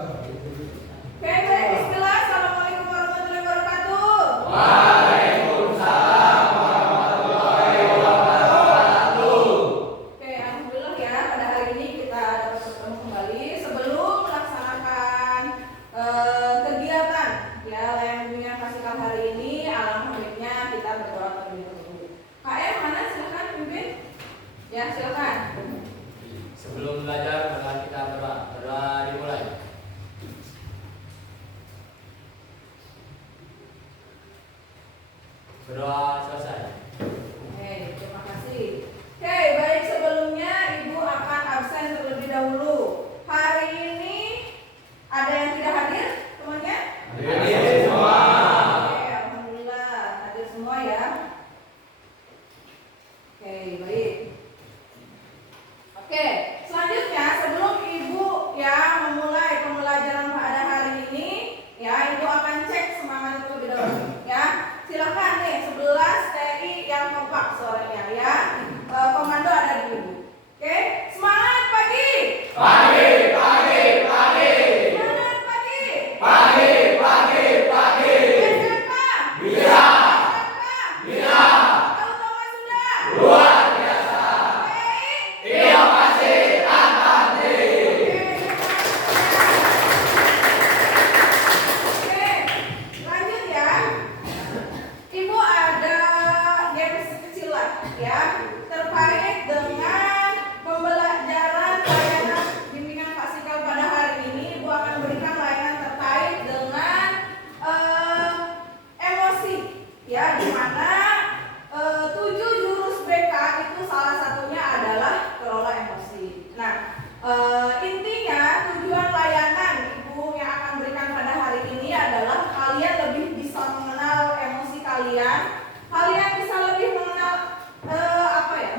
Oke, baik, bismillah. Assalamualaikum warahmatullahi wabarakatuh. Waalaikumsalam warahmatullahi wabarakatuh. Oke, alhamdulillah ya, pada hari ini kita dapat bertemu kembali. Sebelum melaksanakan kegiatan ya layanan bimbingan klasikal hari ini, alangkah baiknya kita berdoa terlebih dahulu. KM mana? Silakan pimpin. Ya, silakan. Sebelum belajar, mari kita berdoa. Berdoa dimulai. Berdoa selesai. Oke, terima kasih. Oke, baik, sebelumnya Ibu akan absen terlebih dahulu. Hari ini ada yang tidak hadir temannya? Hadir semua. Oke, alhamdulillah hadir semua ya. Oke, baik. Oke, selanjutnya sebelum Ibu ya memulai pembelajaran pada hari ini, ya Ibu akan cek semangat terlebih dahulu ya. Silakan nih 11 TI yang kompak suaranya ya. Komando ada di Ibu. Oke, semangat pagi. Pagi, pagi, pagi. Semangat pagi. Pagi, pagi, pagi. SMK. Bisa. SMK. Bisa. Tahu Thomas sudah. Luar biasa. TI. Inovasi Tantanti. Oke, lanjut ya. Ibu ada games kecil lah ya terkait dengan pembelajaran layanan bimbingan klasikal pada hari ini. Ibu akan berikan layanan terkait dengan emosi ya, di mana 7 jurus BK itu salah satunya adalah kelola emosi. Nah, intinya tujuan layanan Ibu yang akan berikan pada hari ini adalah kalian lebih bisa mengenal emosi kalian bisa lebih mengenal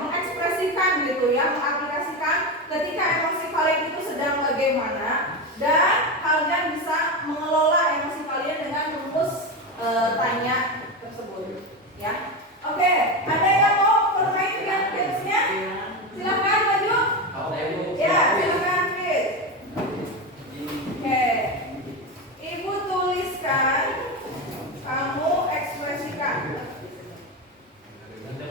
mengekspresikan gitu ya, mengaplikasikan ketika emosi kalian itu sedang bagaimana, dan kalian bisa mengelola emosi kalian dengan rumus tanya tersebut ya. Oke, ada yang mau bermain dengan gamesnya? Silakan maju. Ya, silakan Chris. Oke, Ibu tuliskan, kamu ekspresikan.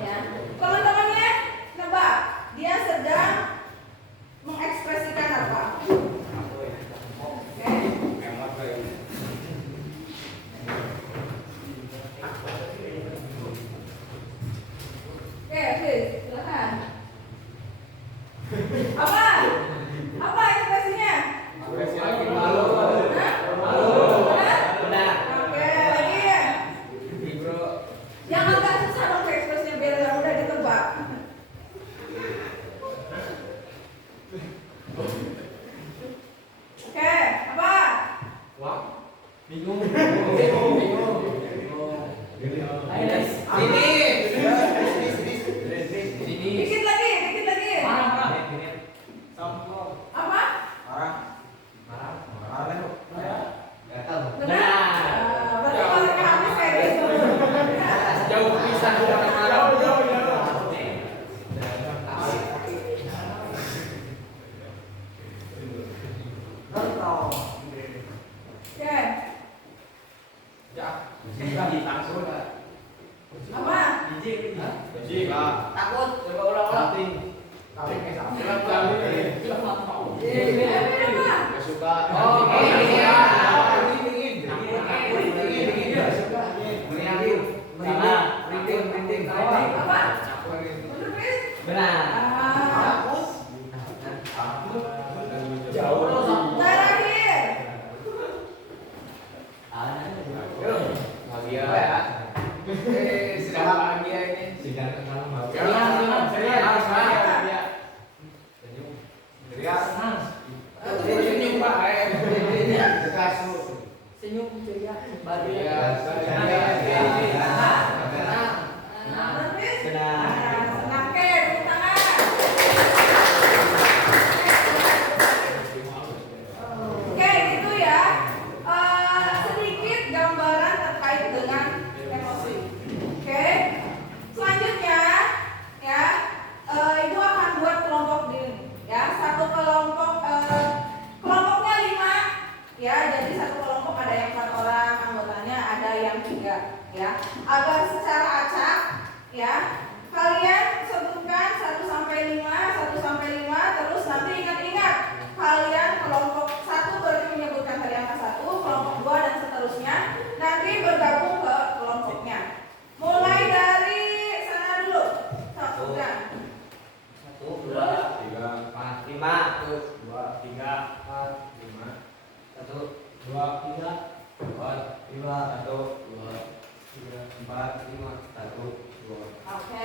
Ya, teman-temannya nebak dia sedang mengekspresikan apa? Oke. Oke, Chris, silakan. Apa? Apa ekspresinya? Benar? Oke, lagi ya. Yang agak susah dong ekspresinya biar nggak mudah ditebak. Oke, apa? Bingung. Dikit lagi. Apa? Benar. Berarti mereka habis kayak gitu. Jauh pisah. Oke, apa? Takut. Coba ulang-ulang. Apa? Suka. Apa? Bener, Chris? Benar. Jauh. Terakhir. Bahagia ya. Sedang bahagia ini. Harus bahagia. Senyum Pak. Senyum ceria, Bahagia. Bener, Chris? Benar. Senang, oke, tepuk tangan. Oke, gitu ya. Sedikit gambaran terkait dengan emosi. Oke. Selanjutnya ya, Ibu akan buat kelompok di ya, satu kelompok kelompoknya 5 ya. Agar secara acak ya, kalian sebutkan 1 sampai 5, 1 sampai 5, terus nanti ingat-ingat kalian kelompok 1 berarti menyebutkan dari angka 1, kelompok 2 dan seterusnya. Nanti bergabung ke kelompoknya. Mulai dari sana dulu. Sebutkan. 1, 2, 3, 4, 5. 1, 2, 3, 4, 5. 1, 2, 3, 4, 5. 1, 2, 3, 4, 5. 1, 2. Oke.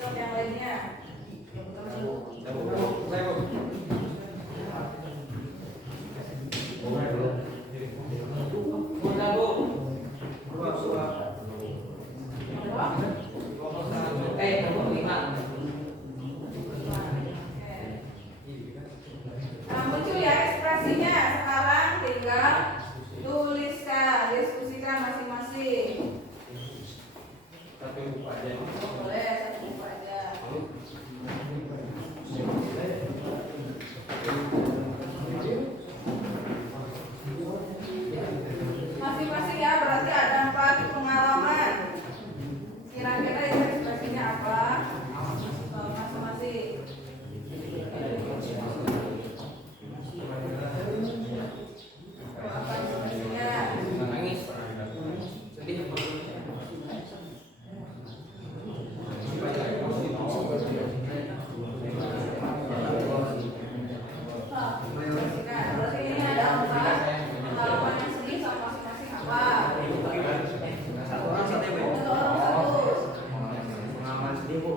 Terus yang lainnya. Nah, muncul ya ekspresinya. Sekarang tinggal tuliskan, diskusikan masing-masing. Boleh satu buku aja. Masing-masing ya, berarti ada 4 pengalaman. Kira-kira itu ekspresinya apa? Masing-masing. Apa ekspresinya? Nangis. Sedih. Nah, berarti ini ada 4 pengalaman yang sedih sama masing-masing apa? Satu orang satu ya, Bu. Satu orang satu. Pengalaman sedih, Bu.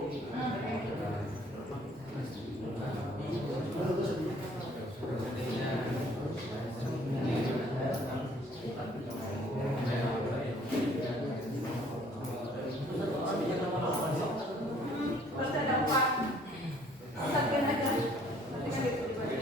Berarti ada 4. Satuin aja. Nanti kan itu dibaca.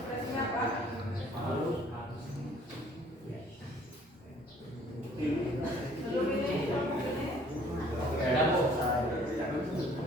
Ekspresinya apa? Belum ini. Ada, Bu. Apa ekspresi yang muncul?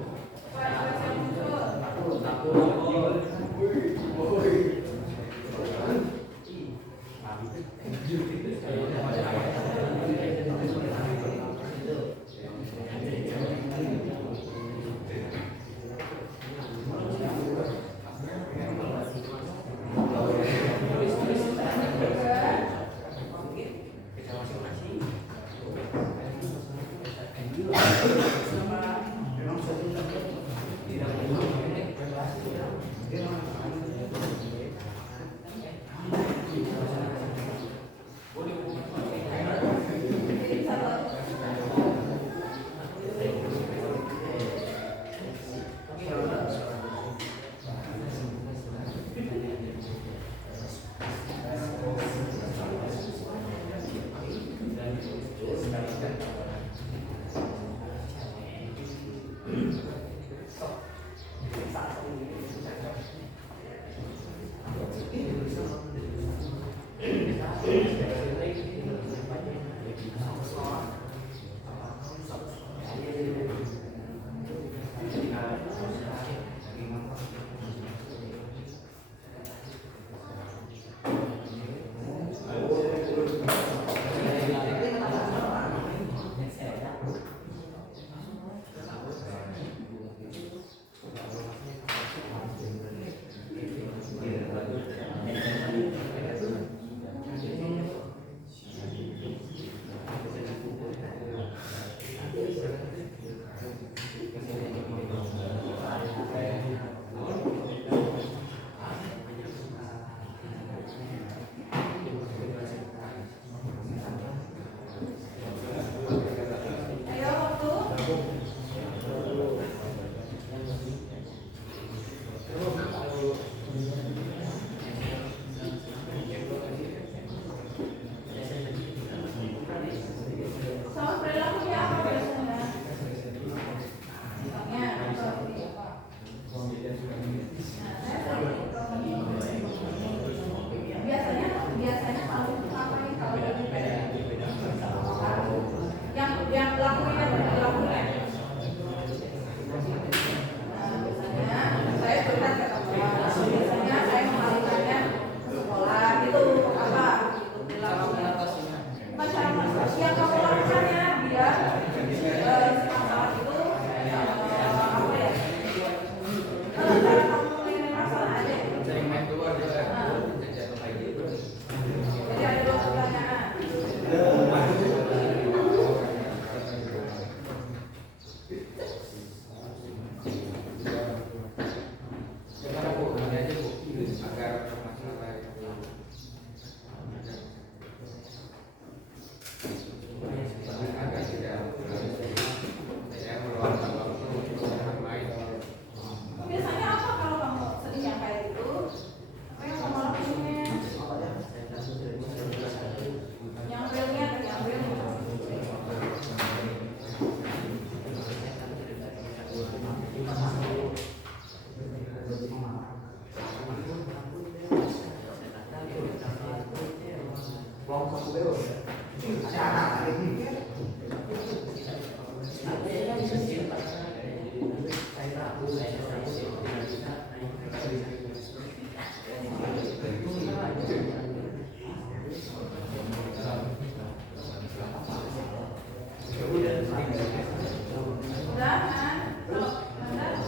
Udah kan? Kalau Anda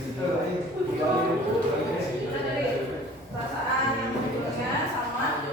Kita dari perasaan yang munculnya sama.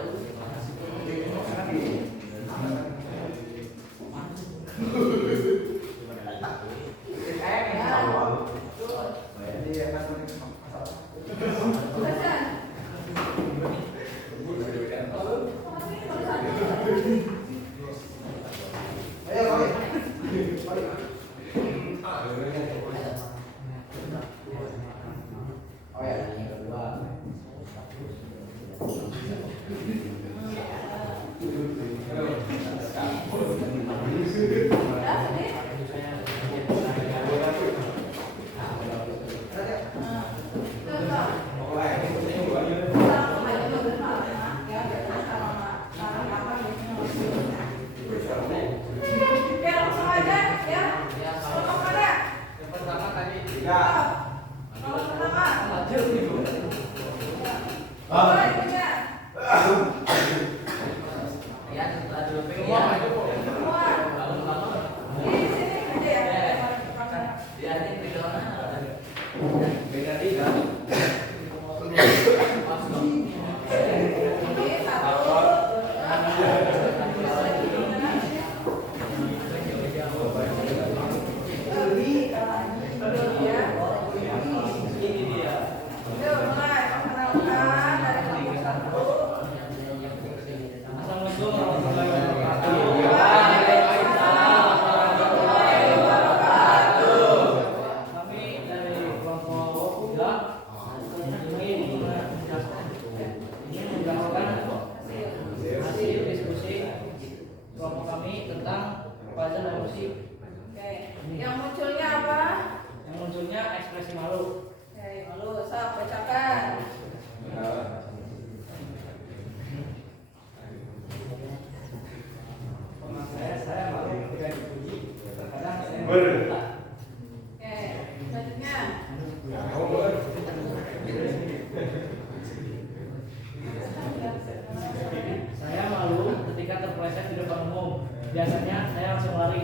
Saya malu ketika terpeleset di depan umum. Biasanya saya langsung lari.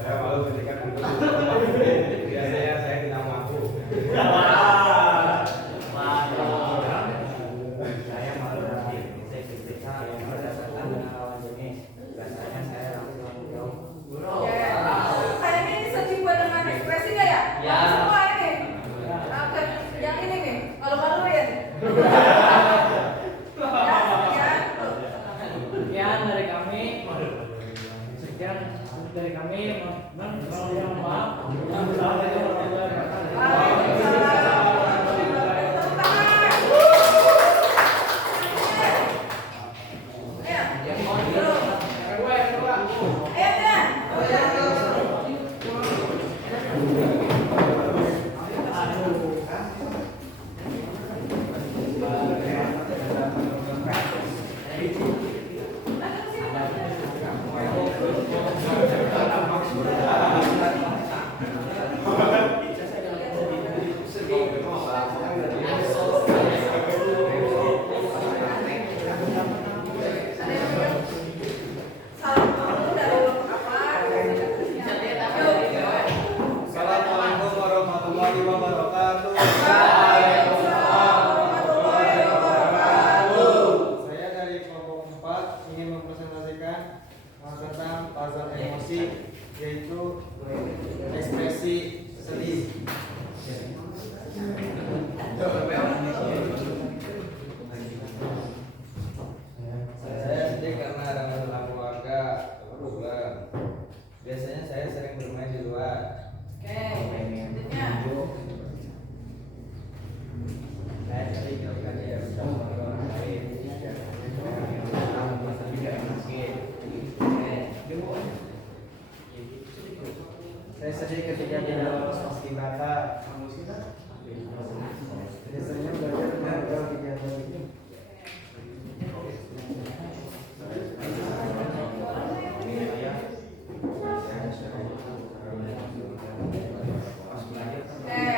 Saya malu ketika biasanya saya tidak mampu. Saya malu nanti ketika yang berdasarkan dengan lawan jenis. Biasanya saya langsung jauh. Kayaknya ini sedih buat dengan ekspresi nggak ya? Ya. Semua ini. Oke, yang ini nih, malu-maluin. Sekian dari kami. Sekian dari kami. Assalamualaikum warahmatullahi wabarakatuh. Saya dari kelompok 4 ingin mempresentasikan tentang puzzle emosi, yaitu ekspresi sedih. Saya sedih karena ada masalah keluarga, problem. Biasanya saya sering bermain di luar. Oke, selanjutnya. Saya sedih ketika dia bisa membantu orang lain. Saya sedih ketika dia lolos paskibaka. Biasanya belajar dengan jauh kegiatan itu. Oke,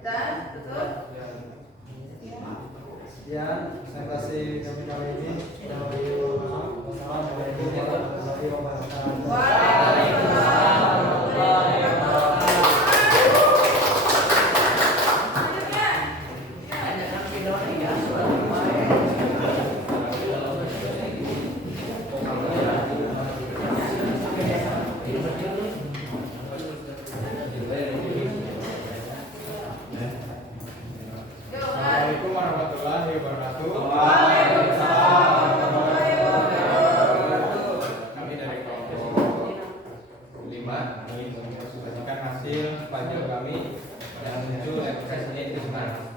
dan betul. Sekian presentasi kami kali ini. Wassalamualaikum warahmatullahi wabarakatuh. Waalaikumsalam warahmatullahi wabarakatuh. hasil pajak kami yang muncul ekses ini itu gimana?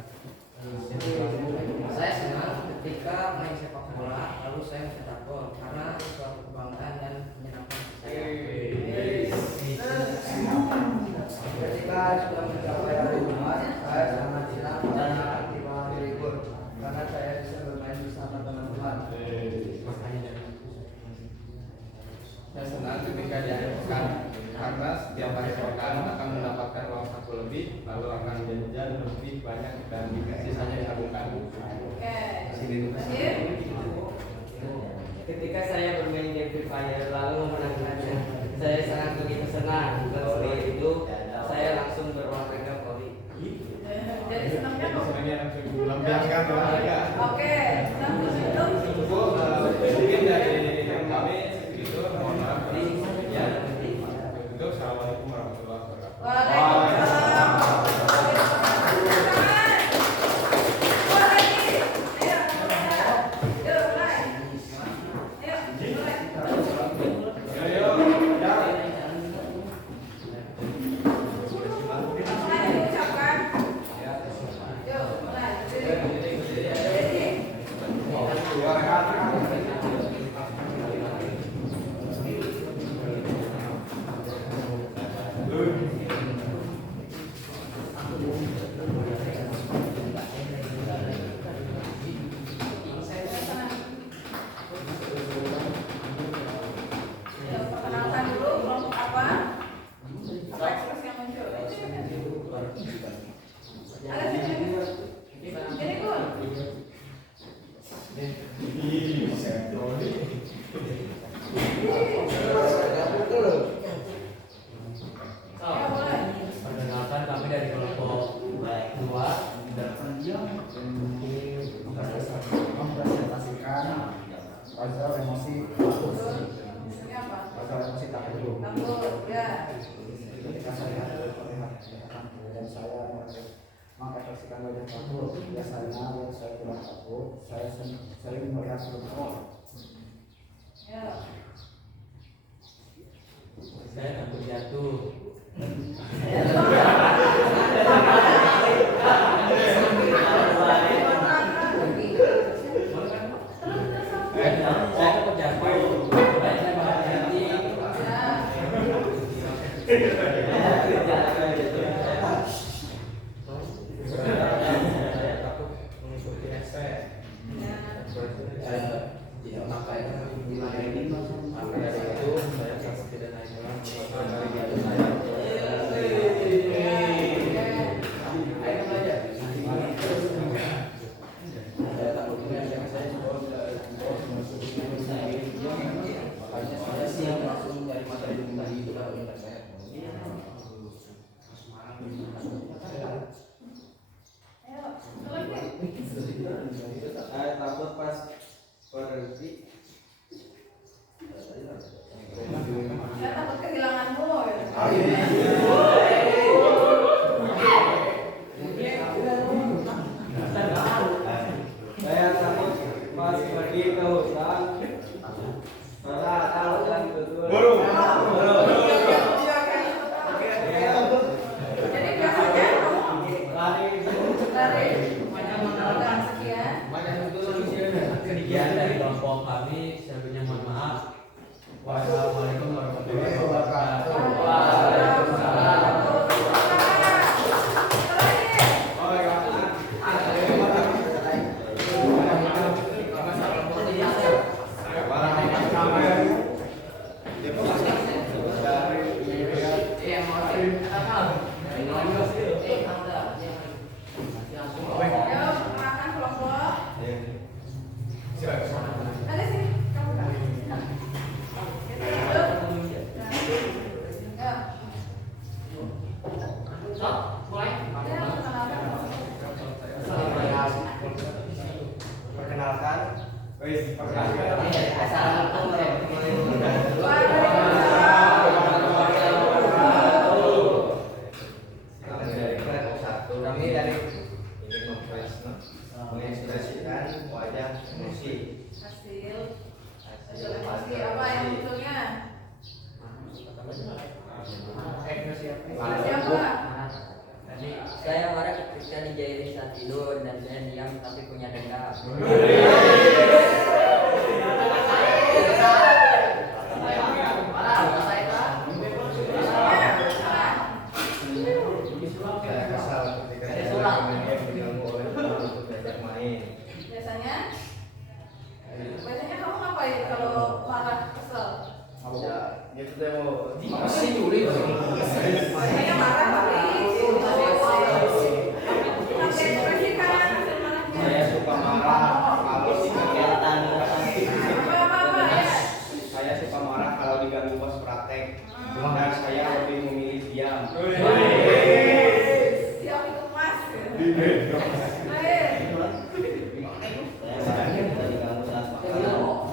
Saya senang ketika main sepak bola lalu saya mencetak gol karena suatu kebanggaan dan menyenangkan saya. Ketika sudah mencapai hari Jumat, saya sangat senang dan terima libur karena saya bisa bermain bersama teman-teman. Saya senang ketika di akhir pekan karena setiap hari pekan akan mendapatkan uang saku lebih lalu akan jajan lebih banyak dan sisanya ditabungkan. Oke. Sini. Ketika saya bermain game Free Fire lalu memenangkannya, saya sangat begitu senang. Setelah itu, saya langsung berolahraga volley. Jadi senangnya kok. Senangnya langsung melampiaskan olahraga. Oke, senang terus itu. Cukup mungkin dari kami segitu, mohon maaf. Ya, itu assalamualaikum warahmatullahi wabarakatuh. Waalaikumsalam. Dua lagi. Ayo, mulai. Yuk, mulai. Ayo, mulai. Ayo, ya. Mulai diucapkan. Yuk, mulai. Jadi. Yuk, perkenalkan dulu kelompok apa? Apa ekspres yang muncul? Ada sini. Jadi Gun. Ya, boleh. Perkenalkan kami dari kelompok 2 mempresentasikan puzzle emosi Ini apa? puzzle emosi takut. Takut, ya. Ketika saya terlihat dan saya mengekspresikan wajah takut, biasanya saya kurang takut, saya sering melihat seluruh. Ya. saya takut jatuh. Saya takut jatuh. Makanya saya berhati-hati. Takut mengikuti SP. Tidak pakai nilai ini, Maka dari itu saya takut tidak naik kelas. Dari itu saya ayo belajar. Saya takut dengan saya makanya saya siap langsung dari materi tadi itu kalau internet. Ayo, lagi. Saya takut pas berhenti. Saya takut kehilanganmu. Saya takut pas pergi ke hutan. Karena tahu jalan betul. Jadi biasanya kamu Lari lari. Dan sekian. Sekian dari kelompok kami, saya mohon maaf. Wassalamualaikum warahmatullahi wabarakatuh. Waalaikumsalam. Ayo, perkenalkan kelompok. Ada sini, kamu kan. perkenalkan. Kami dari mengekspresikan wajah emosi. Hasil emosi apa yang munculnya? Ekspresi Ekspresi apa? Saya marah ketika dijailin saat tidur dan saya diam tapi punya dendam. Saya kesal ketika diganggu oleh teman untuk diajak main. Biasanya kamu ngapain kalau marah kesel? Ya, gitu deh mau. Saya marah tapi ekspresikan marahnya. Saya suka marah kalau kegiatan. Apa ya? Saya suka marah kalau diganggu bos praktek. Dan saya lebih memilih diam. Siap itu mas.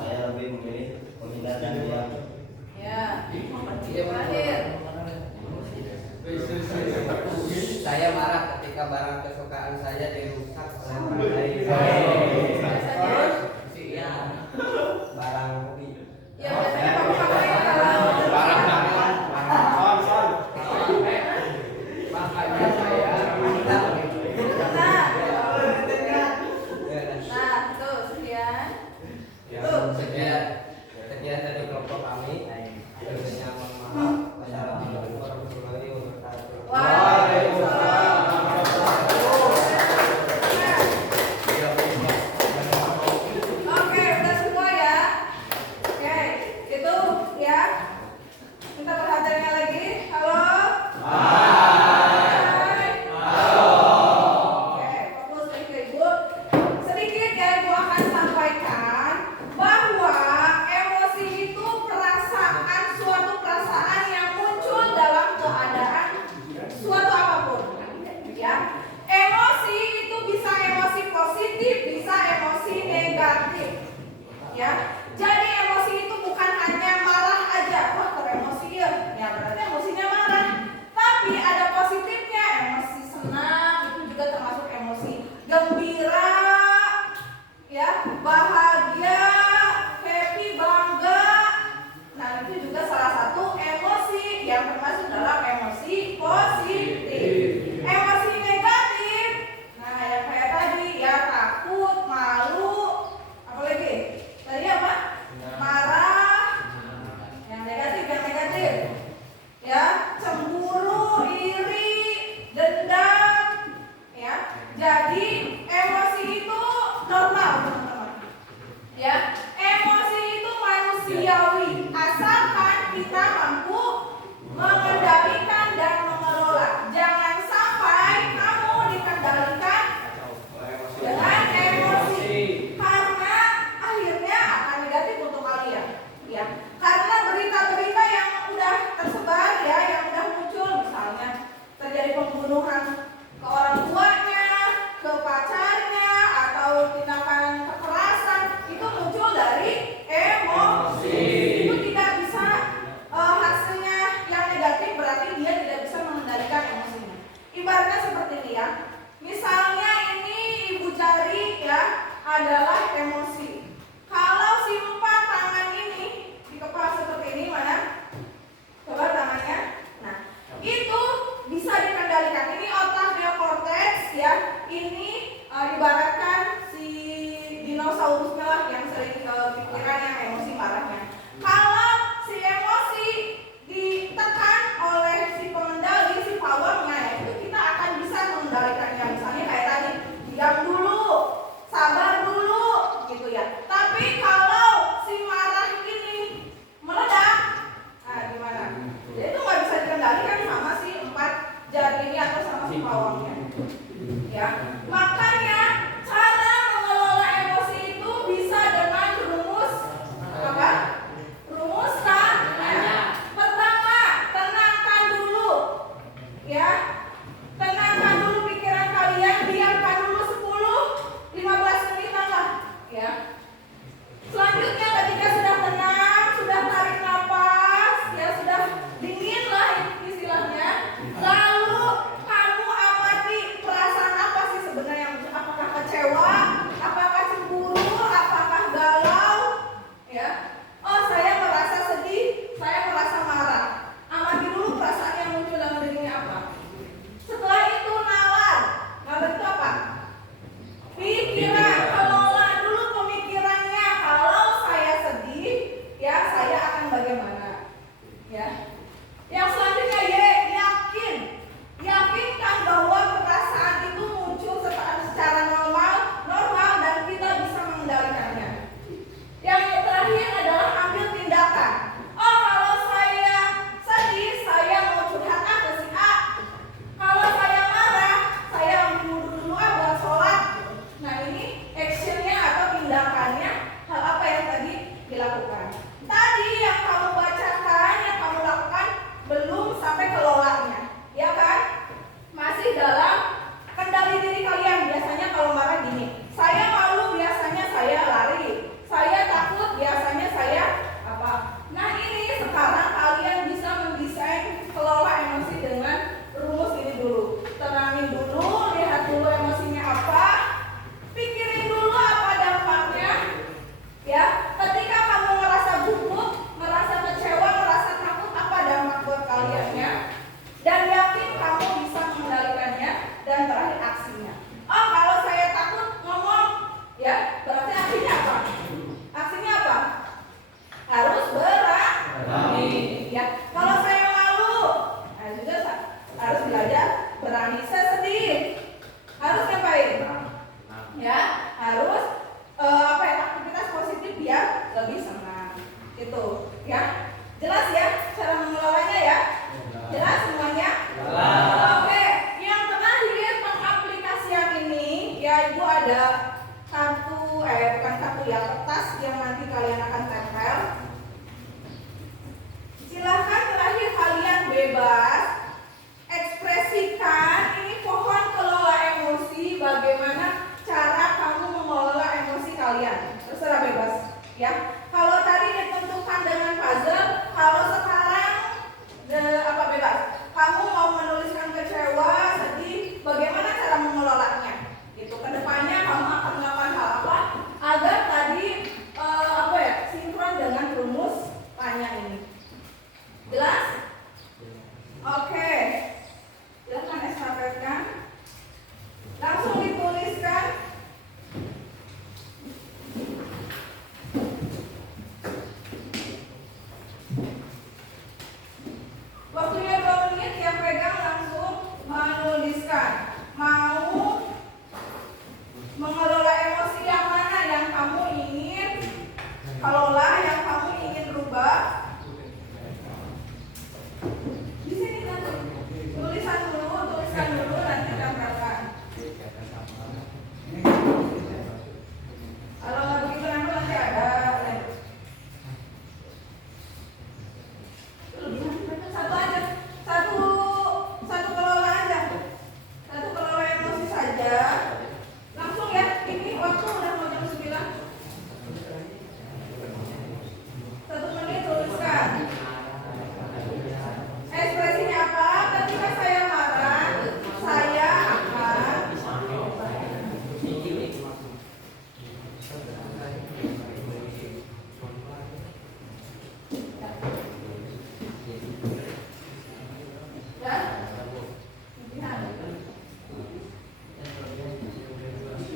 Saya lebih memilih menghindar dan diam. Ya. Hadir. Saya marah ketika barang kesukaan saya dirusak oleh orang lain. Biasanya Iya. Barang hobi. ya biasanya kamu ngapain kalau Barang dagangan. Makanya saya nah tuh sekian. Sekian dari kelompok kami. Sebenarnya mohon maaf. Wassalamualaikum warahmatullahi wabarakatuh. Waalaikumsalam. Oke, udah semua ya. Oke, itu ya. Minta perhatiannya lagi. Halo. Hai. Oke, fokus ke Ibu. Sedikit ya Ibu akan sampaikan bahwa emosi itu perasaan, suatu perasaan yang muncul dalam keadaan suatu apapun. Ya. Emosi itu bisa emosi positif, bisa emosi negatif. Ya. Jadi emosi itu bukan hanya marah aja. Wah, teremosi ya. Ya berarti emosinya marah. Tapi ada positifnya, emosi senang itu juga termasuk emosi gembira, ya, bahagia, happy, bangga. Nah, itu juga salah satu emosi yang termasuk dalam emosi positif. Emosi negatif, nah yang kayak tadi ya takut, malu, apa lagi? Tadi apa? Marah. Yang negatif, ya, cemburu, iri, dendam, ya. Jadi emosi itu normal, teman-teman. Ya, emosi itu manusiawi asalkan kita mampu mengendalikan dan mengelola. Jangan sampai kamu dikendalikan dengan emosi, karena akhirnya akan negatif untuk kalian. Ya, karena berita-berita yang udah tersebar ya, yang udah muncul, misalnya terjadi pembunuhan ke orang tuanya, ke pacarnya, atau tindakan kekerasan, itu muncul dari emosi. Itu tidak bisa hasilnya yang negatif, berarti dia tidak bisa mengendalikan emosinya. Ibaratnya seperti ini ya. Misalnya ini ibu jari ya adalah emosi. Kalau simpan tangan ini di kepala seperti ini, mana? Coba tangannya. Nah, itu bisa dikendalikan. Ini otak neokortex ya. Ini ibaratkan si dinosaurusnya lah yang sering pikiran yang emosi marahnya. Kalau si emosi ditekan oleh si pengendali, si powernya, itu kita akan bisa mengendalikannya. Misalnya kayak tadi, diam dulu, sabar dulu, gitu ya. Tapi kalau si marah ini meledak, nah gimana? Jadi itu nggak bisa dikendalikan sama si 4 jari ini atau sama si powernya. Ya, makanya cara mengelola emosi itu bisa dengan rumus apa? Rumus tanya. Pertama, tenangkan dulu, ya, tenangkan dulu pikiran kalian, diamkan dulu 10-15 menit lah, ya. Selanjutnya ketika sudah tenang, sudah tarik nafas, ya sudah dingin lah istilahnya, lalu kamu amati perasaan apa sih sebenarnya tuliskan dulu nanti tempelkan. Kalau nggak begitu nempel nanti ada lem. Satu aja, satu kelola aja, satu kelola emosi saja. Langsung ya, ini waktu udah mau jam 9. 1 menit tuliskan. Ekspresinya apa? Ketika saya marah, saya akan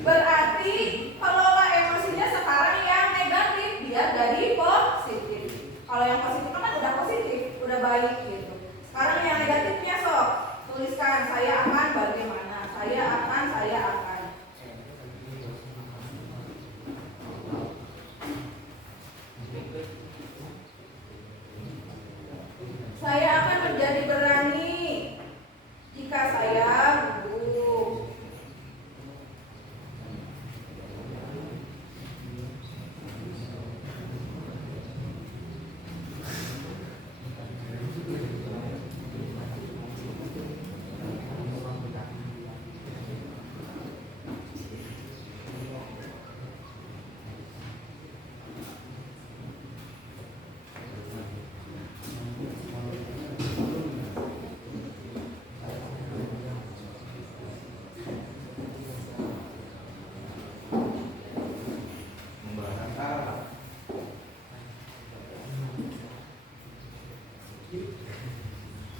berarti kelola emosinya sekarang yang negatif biar jadi positif. Kalau yang positif kan udah positif, udah baik gitu. Sekarang yang negatifnya sok tuliskan saya akan bagaimana, saya akan. Saya akan menjadi berani jika saya gugup.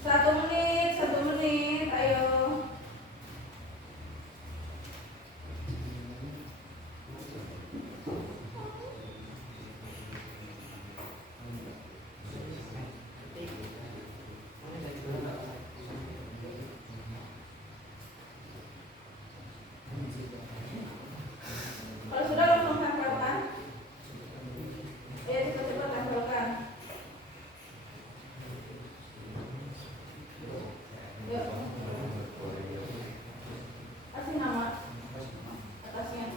Satu menit, ayo. Kalau sudah langsung tempelkan. Cepat-cepat tempelkan. Yuk. Kasih nama atasnya.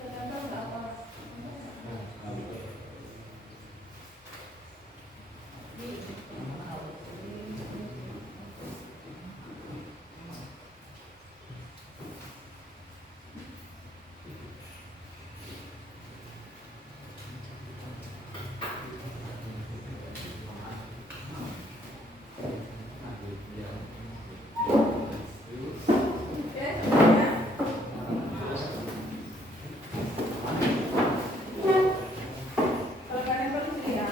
Tempel nggak apa? Oke, semuanya. Kalau nggak nempel di sini ya.